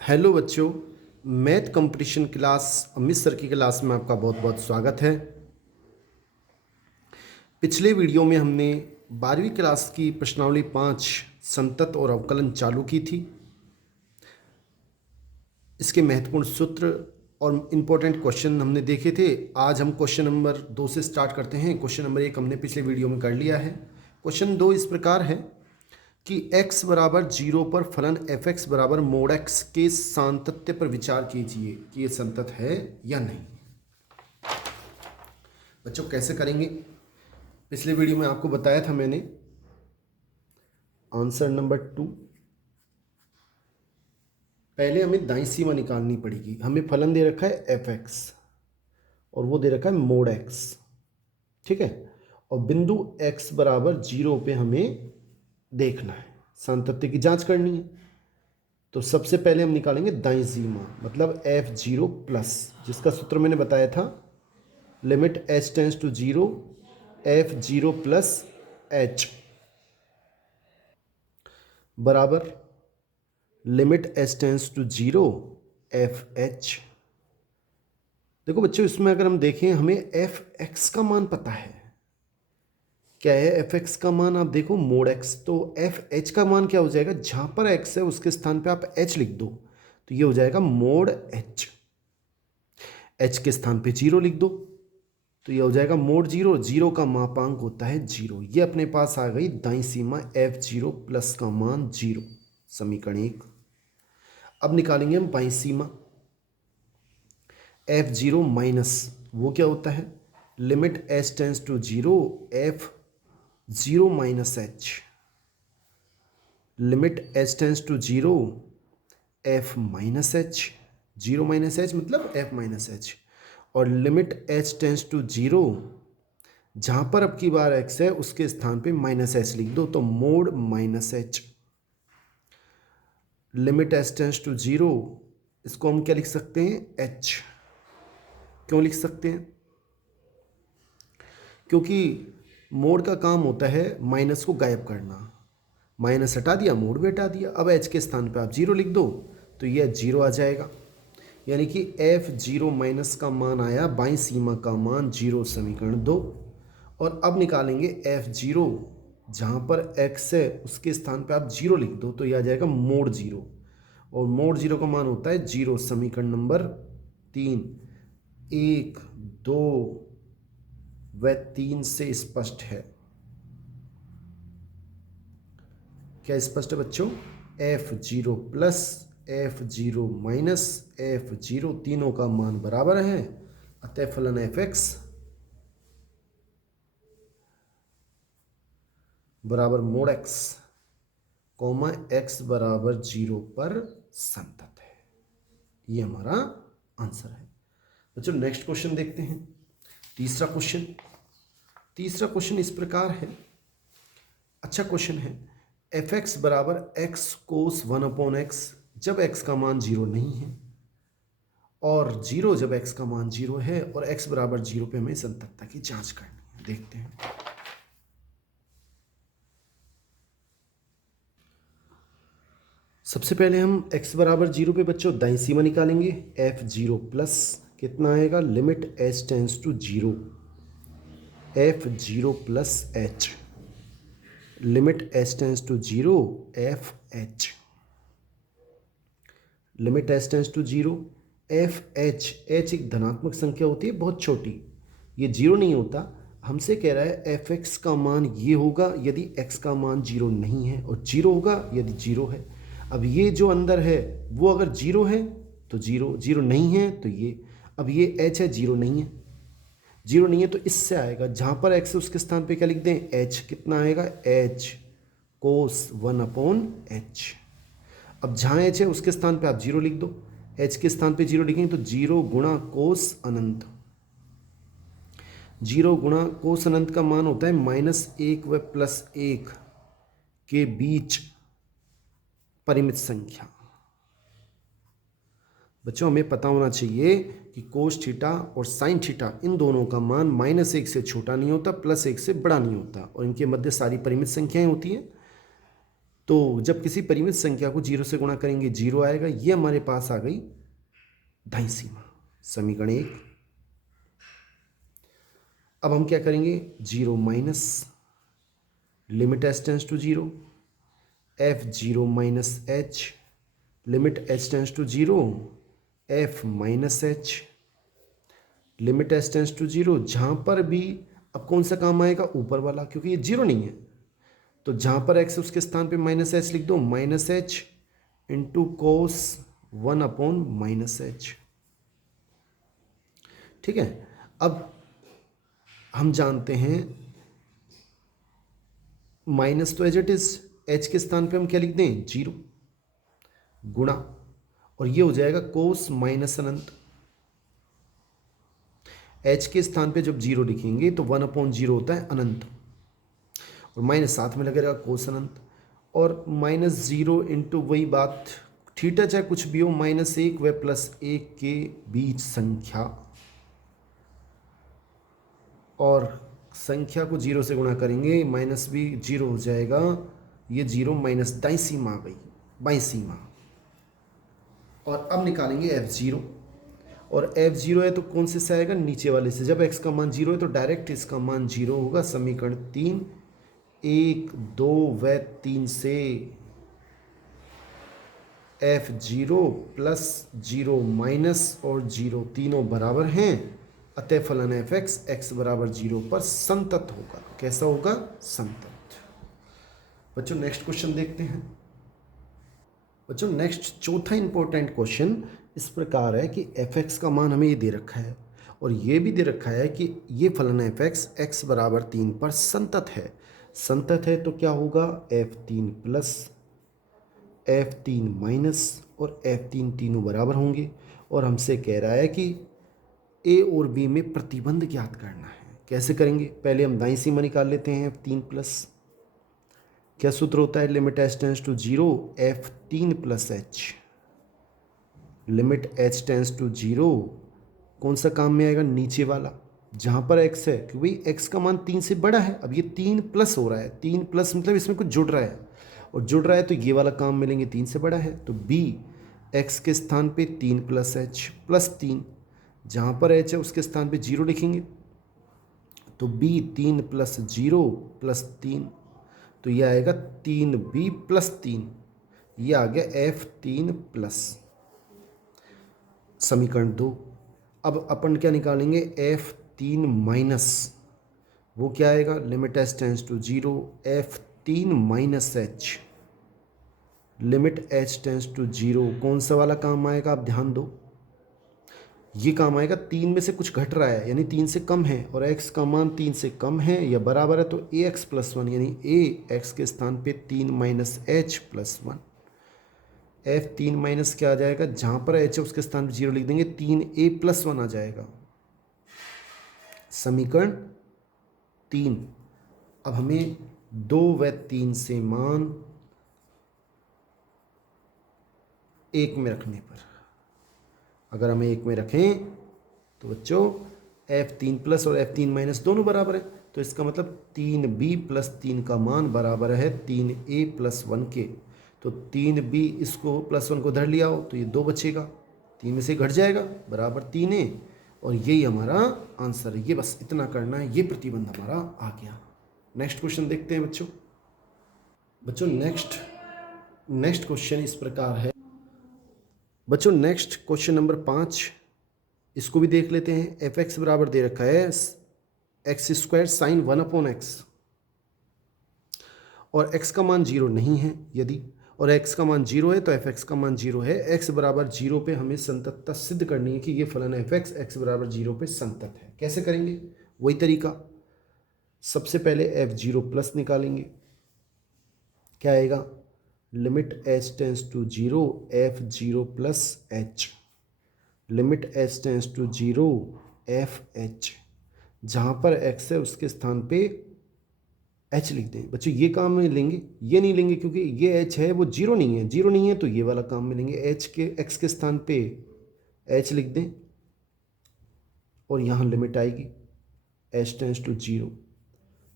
Hello बच्चों, math competition class Amit sir की class में आपका बहुत बहुत स्वागत है। पिछले वीडियो में हमने 12वीं क्लास की प्रश्नावली 5 संतत और अवकलन चालू की थी। इसके महत्वपूर्ण सूत्र और इम्पोर्टेंट क्वेश्चन हमने देखे थे। आज हम क्वेश्चन नंबर 2 से स्टार्ट करते हैं। क्वेश्चन नंबर 1 हमने पिछले वीडियो में कर लिया है। क्वेश्चन 2 इस प्रकार है कि x बराबर 0 पर फलन f(x) बराबर मोड x के सातत्य पर विचार कीजिए कि ये संतत है या नहीं। बच्चों कैसे करेंगे? पिछले वीडियो में आपको बताया था मैंने। आंसर नंबर 2, पहले हमें दाईं सीमा निकालनी पड़ेगी। हमें फलन दे रखा है f(x) और वो दे रखा है मोड x, ठीक है। और बिंदु x बराबर 0 पे हमें देखना है, सातत्य की जांच करनी है। तो सबसे पहले हम निकालेंगे दाईं सीमा, मतलब f0 प्लस, जिसका सूत्र मैंने बताया था, limit h tends to 0 f0 plus h बराबर limit h tends to 0 fh। देखो बच्चों, इसमें अगर हम देखें, हमें fx का मान पता है। क्या है fx का मान? आप देखो मोड x, तो fh का मान क्या हो जाएगा? जहां पर x है उसके स्थान पे आप h लिख दो, तो ये हो जाएगा मोड h। h के स्थान पे 0 लिख दो, तो ये हो जाएगा मोड 0। 0 का मापांक होता है 0। ये अपने पास आ गई दाईं सीमा f0 प्लस का मान 0, समीकरण 1। अब निकालेंगे हम बाईं सीमा f0 माइनस, वो क्या होता है? Limit h tends to 0 f0 minus h, limit h tends to 0 f minus h, 0 minus h मतलब f माइनस h, और लिमिट h टेंस टू 0, जहां पर अब की बार x है उसके स्थान पे माइनस h लिख दो, तो mod minus h। Limit h tends to 0, इसको हम क्या लिख सकते हैं? h। क्यों लिख सकते हैं? क्योंकि मोड का काम होता है माइनस को गायब करना। माइनस हटा दिया, मोड भी हटा दिया। अब h के स्थान पे आप 0 लिख दो, तो यह 0 आ जाएगा। यानी कि f0 माइनस का मान आया, बाईं सीमा का मान 0, समीकरण 2। और अब निकालेंगे f0, जहाँ पर x है उसके स्थान पे आप 0 लिख दो, तो यह आ जाएगा मोड 0। और मोड 0 का मान होता है 0, समीकरण नंबर 3। 1, 2 व 3 से स्पष्ट है। क्या स्पष्ट है बच्चों? f0 plus f0 minus f0, तीनों का मान बराबर है, अतः फलन f(x) बराबर मोड x, कॉमा x बराबर 0 पर संतत है। ये हमारा आंसर है। बच्चों नेक्स्ट क्वेश्चन देखते हैं। तीसरा क्वेश्चन इस प्रकार है। अच्छा क्वेश्चन है। f(x) बराबर x कोस 1/x जब x का मान 0 नहीं है, और 0 जब x का मान 0 है, और x बराबर 0 पे हमें संततता की जांच करनी है। देखते हैं। सबसे पहले हम x बराबर 0 पे बच्चों दाईं सीमा निकालेंगे। f0 प्लस कितना आएगा? Limit h tends to 0 f0 plus h, limit h tends to 0 fh, limit h tends to 0 fh। h एक धनात्मक संख्या होती है, बहुत छोटी, ये 0 नहीं होता। हमसे कह रहा है fx का मान ये होगा यदि x का मान 0 नहीं है, और 0 होगा यदि 0 है। अब ये जो अंदर है वो अगर 0 है तो 0, 0 नहीं है तो ये। अब ये h है, 0 नहीं है, 0 नहीं है, तो इससे आएगा, जहाँ पर x है उसके स्थान पे क्या लिख दें? h। कितना आएगा? h कोस 1/h। अब जहाँ h है उसके स्थान पे आप 0 लिख दो। h के स्थान पे 0 लिखेंगे तो 0 गुणा कोस अनंत। 0 गुणा कोस अनंत का मान होता है -1 व +1 के बीच परिमित संख्या। बच्चों हमें पता होना चाहिए कि कोस थीटा और साइन थीटा, इन दोनों का मान -1 से छोटा नहीं होता, +1 से बड़ा नहीं होता, और इनके मध्य सारी परिमित संख्याएं होती हैं। तो जब किसी परिमित संख्या को 0 से गुणा करेंगे 0 आएगा। ये हमारे पास आ गई दाईं सीमा, समीकरण 1। अब हम क्या करेंगे, 0 minus limit h tends to 0, f0 minus h, limit h tends to 0, f minus h, limit h tends to 0। जहाँ पर भी अब कौन सा काम आएगा, ऊपर वाला, क्योंकि ये 0 नहीं है, तो जहाँ पर x उसके स्थान पे माइनस h लिख दो, minus h into cos 1 upon minus h। ठीक है। अब हम जानते हैं माइनस तो एज इट इज, h के स्थान पे हम क्या लिख दें, 0 गुणा, और ये हो जाएगा कोस माइनस अनंत। h के स्थान पे जब 0 लिखेंगे तो 1 अपॉन 0 होता है अनंत, और माइनस साथ में लगेगा कोस अनंत, और माइनस 0 इंटू वही बात, थीटा चाहे कुछ भी हो, -1 व +1 के बीच संख्या, और संख्या को 0 से गुणा करेंगे, माइनस भी 0 हो जाएगा, ये 0 माइनस दाईं सीमा आ गई, बाईं सीमा। और अब निकालेंगे f0, और f0 है तो कौन से आएगा, नीचे वाले से। जब x का मान 0 है तो डायरेक्ट इसका मान 0 होगा। समीकरण 3, 1, 2 व 3 से f0 प्लस 0 माइनस और 0 तीनों बराबर हैं, अतः फलन fx x बराबर 0 पर संतत होगा। कैसा होगा, संतत। बच्चों नेक्स्ट क्वेश्चन देखते हैं। बच्चों नेक्स्ट चौथा इंपॉर्टेंट क्वेश्चन इस प्रकार है कि fx का मान हमें ये दे रखा है, और ये भी दे रखा है कि ये फलन fx x बराबर 3 पर संतत है। संतत है तो क्या होगा, f3 प्लस f3 माइनस और f3 तीनों बराबर होंगे, और हमसे कह रहा है कि a और b में प्रतिबंध ज्ञात करना है। कैसे करेंगे, पहले हम दाईं सीमा निकाल लेते हैं, f3 प्लस, क्या सूत्र होता है, limit h tends to 0 f3 plus h, limit h tends to 0 कौन सा काम में आएगा, नीचे वाला, जहाँ पर x है, क्योंकि x का मान 3 से बड़ा है। अब ये 3 प्लस हो रहा है, 3 प्लस मतलब इसमें कुछ जुड़ रहा है, और जुड़ रहा है तो ये वाला काम मिलेंगे, 3 से बड़ा है, तो b x के स्थान पे 3 प्लस h प्लस 3, जहाँ पर h है उसके स्थान पे 0 लिखेंगे, तो b 3 प्लस 0 प्लस 3, तो ये आएगा 3b प्लस 3, ये आ गया f3 प्लस। समीकरण 2। अब अपन क्या निकालेंगे, f3 माइनस, वो क्या आएगा, limit h tends to 0 f3 minus h, limit h tends to 0 कौन सा वाला काम आएगा, आप ध्यान दो, ये काम आएगा 3 में से कुछ घट रहा है, यानी 3 से कम है, और x का मान 3 से कम है या बराबर है, तो ax प्लस 1, यानी a x के स्थान पे 3 minus h plus 1, f3 minus क्या आ जाएगा, जहाँ पर h है उसके स्थान पे 0 लिख देंगे, 3a प्लस 1 आ जाएगा। समीकरण 3। अब हमें 2 व 3 से मान 1 में रखने पर, अगर हमें 1 में रखें तो बच्चों f3 प्लस और f3 माइनस दोनों बराबर है, तो इसका मतलब 3b प्लस 3 का मान बराबर है 3a प्लस 1 के, तो 3b इसको प्लस 1 को धर लिया हो तो ये 2 बचेगा, 3 में से घट जाएगा, बराबर 3a, और यही हमारा आंसर है। ये बस इतना करना है, ये प्रतिबंध हमारा आ गया। नेक्स्ट क्वेश्चन देखते हैं बच्चों। बच्चों नेक्स्ट क्वेश्चन इस प्रकार है। बच्चों नेक्स्ट क्वेश्चन नंबर 5, इसको भी देख लेते हैं। एफ एक्स बराबर दे रखा है x square sine 1 upon x, और x का मान 0 नहीं है यदि, और x का मान 0 है तो एफ एक्स का मान 0 है। x बराबर 0 पे हमें संततता सिद्ध करनी है कि ये फलन एफ एक्स x बराबर 0 पे संतत है। कैसे करेंगे, वही तरीका, सबसे पहले f0 प्लस निकालेंगे, क्या आएगा, limit h tends to 0 f0 plus h, limit h tends to 0 fh, जहाँ पर x है उसके स्थान पे h लिख दें। बच्चों ये काम में लेंगे, ये नहीं लेंगे क्योंकि ये h है वो 0 नहीं है, 0 नहीं है तो ये वाला काम में लेंगे, h के x के स्थान पे h लिख दें, और यहाँ लिमिट आएगी h टेंस टू 0,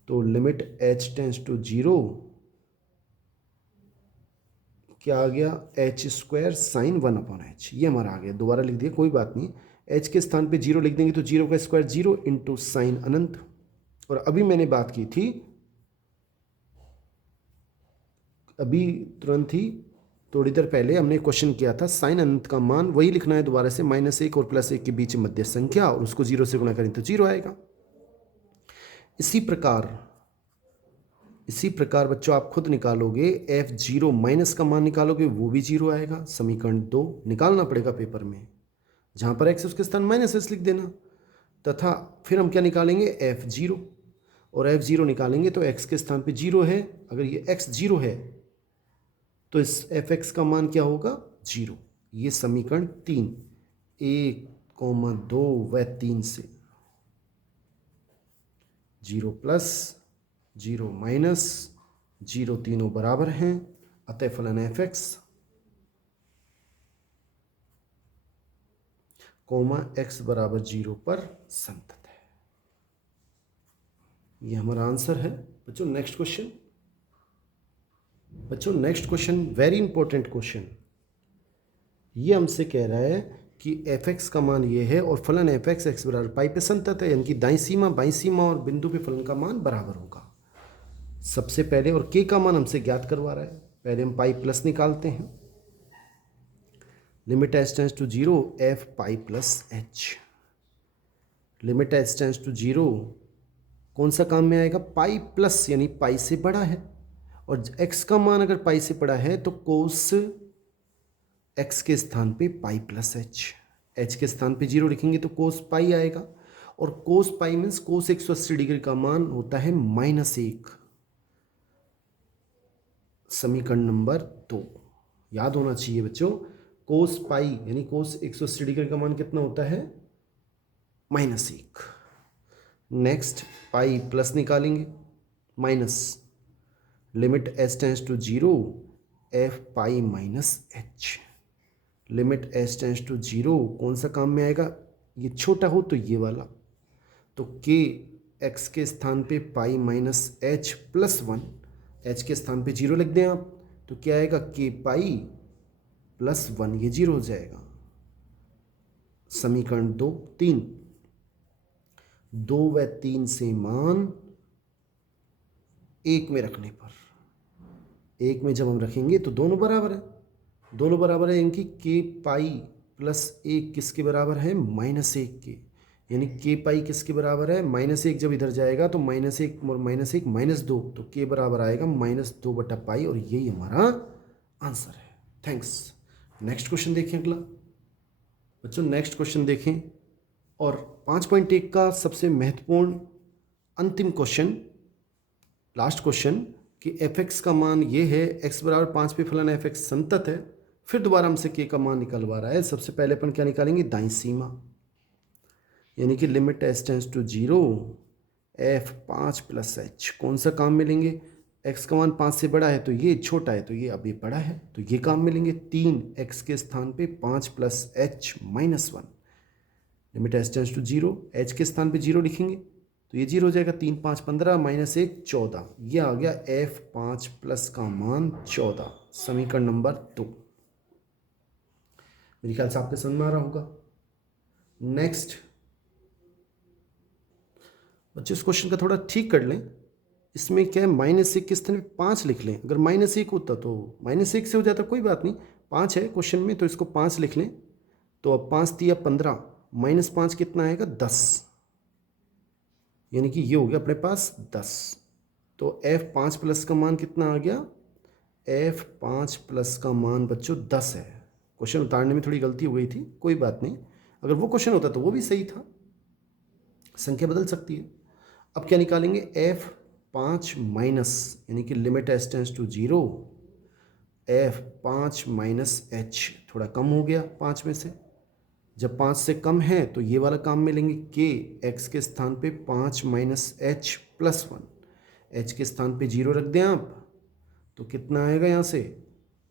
तो लिमिट h टेंस टू 0 क्या आ गया, एच स्क्वायर साइन 1/h, ये हमारा आ गया। दोबारा लिख दिया, कोई बात नहीं, एच के स्थान पे जीरो लिख देंगे तो जीरो का स्क्वायर जीरो इंटू साइन अनंत। और अभी मैंने बात की थी, अभी तुरंत ही थोड़ी देर पहले हमने क्वेश्चन किया था, साइन अनंत का मान वही लिखना है दोबारा से, -1 और +1 के बीच मध्य संख्या, और उसको जीरो से गुणा करें तो जीरो आएगा। इसी प्रकार बच्चों आप खुद निकालोगे, f0 माइनस का मान निकालोगे, वो भी जीरो आएगा। समीकरण 2 निकालना पड़ेगा पेपर में, जहाँ पर x उसके स्थान -s लिख देना, तथा फिर हम क्या निकालेंगे, f0, और f0 निकालेंगे तो x के स्थान पे जीरो है, अगर ये x जीरो है तो इस fx का मान क्या होगा, जीरो। ये समीकरण 3, 1, 2 व 3 से 0 प्लस 0 माइनस 0 तीनों बराबर हैं, अतः फलन fx x बराबर 0 पर संतत है। ये हमारा आंसर है। बच्चों next question very important question. ये हमसे कह रहा है कि fx का मान ये है और फलन fx x बराबर पाई पे संतत है, यानी कि दाईं सीमा बाईं सीमा और बिंदु पे फलन का मान बराबर होगा। सबसे पहले, और k का मान हमसे ज्ञात करवा रहा है, पहले हम पाई प्लस निकालते हैं। Limit h tends to 0 f pi plus h। Limit h tends to 0 कौन सा काम में आएगा, पाई प्लस, यानी पाई से बड़ा है, और x का मान अगर पाई से बड़ा है तो कोस x के स्थान पे पाई प्लस h के स्थान पे 0 लिखेंगे तो कोस पाई आएगा, और कोस पाई मीन्स कोस 180 डिग्री का मान होता है -1। समीकरण नंबर 2 याद होना चाहिए बच्चों, कोस पाई यानी कोस 180 डिग्री का मान कितना होता है, -1। नेक्स्ट पाई प्लस निकालेंगे, minus limit h tends to 0 f pi minus h। Limit h tends to 0 कौन सा काम में आएगा, ये छोटा हो तो ये वाला, तो k x के स्थान पे पाई माइनस h प्लस 1, h के स्थान पे 0 लिख दें आप, तो क्या आएगा, k पाई प्लस 1, ये 0 हो जाएगा। समीकरण 3 2 व 3 से मान 1 में रखने पर, 1 में जब हम रखेंगे तो दोनों बराबर है, इनकी k पाई प्लस 1 किसके बराबर है, -1 के, यानी k पाई किसके बराबर है, -1 जब इधर जाएगा तो -1 और -1 -2, तो k बराबर आएगा -2/पाई, और यही हमारा आंसर है। थैंक्स। नेक्स्ट क्वेश्चन देखें अगला। बच्चों नेक्स्ट क्वेश्चन देखें, और 5.1 का सबसे महत्वपूर्ण अंतिम क्वेश्चन, लास्ट क्वेश्चन, कि fx का मान ये है, x बराबर 5 पे फलन fx संतत है। फिर दोबारा हमसे k का मान निकलवा रहा है। सबसे पहले अपन क्या निकालेंगे, दाईं सीमा, यानी कि limit h tends to 0 f 5 plus h। कौन सा काम मिलेंगे, x का मान 5 से बड़ा है तो ये, छोटा है तो ये, अब ये बड़ा है तो ये काम मिलेंगे। 3x के स्थान पे 5 plus h minus 1। Limit h tends to 0, h के स्थान पे 0 लिखेंगे तो ये 0 हो जाएगा, 3 5 15 माइनस 1 14, ये आ गया f 5 प्लस का मान 14। समीकरण नंबर 2 मेरे ख्याल से आपके समझ में आ रहा होगा। नेक्स्ट बच्चों, इस क्वेश्चन का थोड़ा ठीक कर लें। इसमें क्या है, -1 के स्थान पे 5 लिख लें। अगर -1 होता तो -1 से हो जाता, कोई बात नहीं, 5 है क्वेश्चन में तो इसको 5 लिख लें। तो अब 5 तिया 15, -5 कितना आएगा, 10, यानी कि ये हो गया अपने पास 10। तो f 5 प्लस का मान कितना आ गया, f 5 प्लस का मान बच्चों 10 है। क्वेश्चन उतारने में थोड़ी गलती हो गई थी, कोई बात नहीं, अगर वो क्वेश्चन होता तो वो भी सही था, संख्या बदल सकती है। अब क्या निकालेंगे, f 5 माइनस, यानी कि limit h tends to 0 f 5 minus h, थोड़ा कम हो गया 5 में से, जब 5 से कम है तो ये वाला काम मिलेंगे, k x के स्थान पे 5 माइनस h प्लस 1, h के स्थान पे 0 रख दें आप, तो कितना आएगा यहाँ से,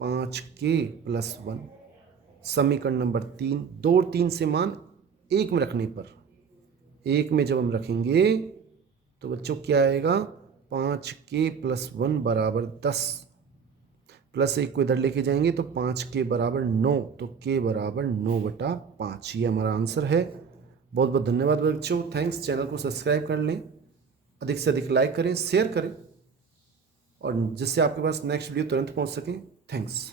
5k प्लस 1। समीकरण नंबर 3, 2 और 3 से मान 1 में रखने पर, 1 में जब हम रखेंगे तो बच्चों क्या आएगा, 5k प्लस 1 बराबर 10। प्लस 1 को इधर लेके जाएंगे तो 5 के बराबर 9, तो के बराबर 9/5, ये हमारा आंसर है। बहुत बहुत धन्यवाद बच्चों, थैंक्स। चैनल को सब्सक्राइब कर लें, अधिक से अधिक लाइक करें, शेयर करें, और जिससे आपके पास नेक्स्ट वीडियो तुरंत पहुंच सके। थैंक्स।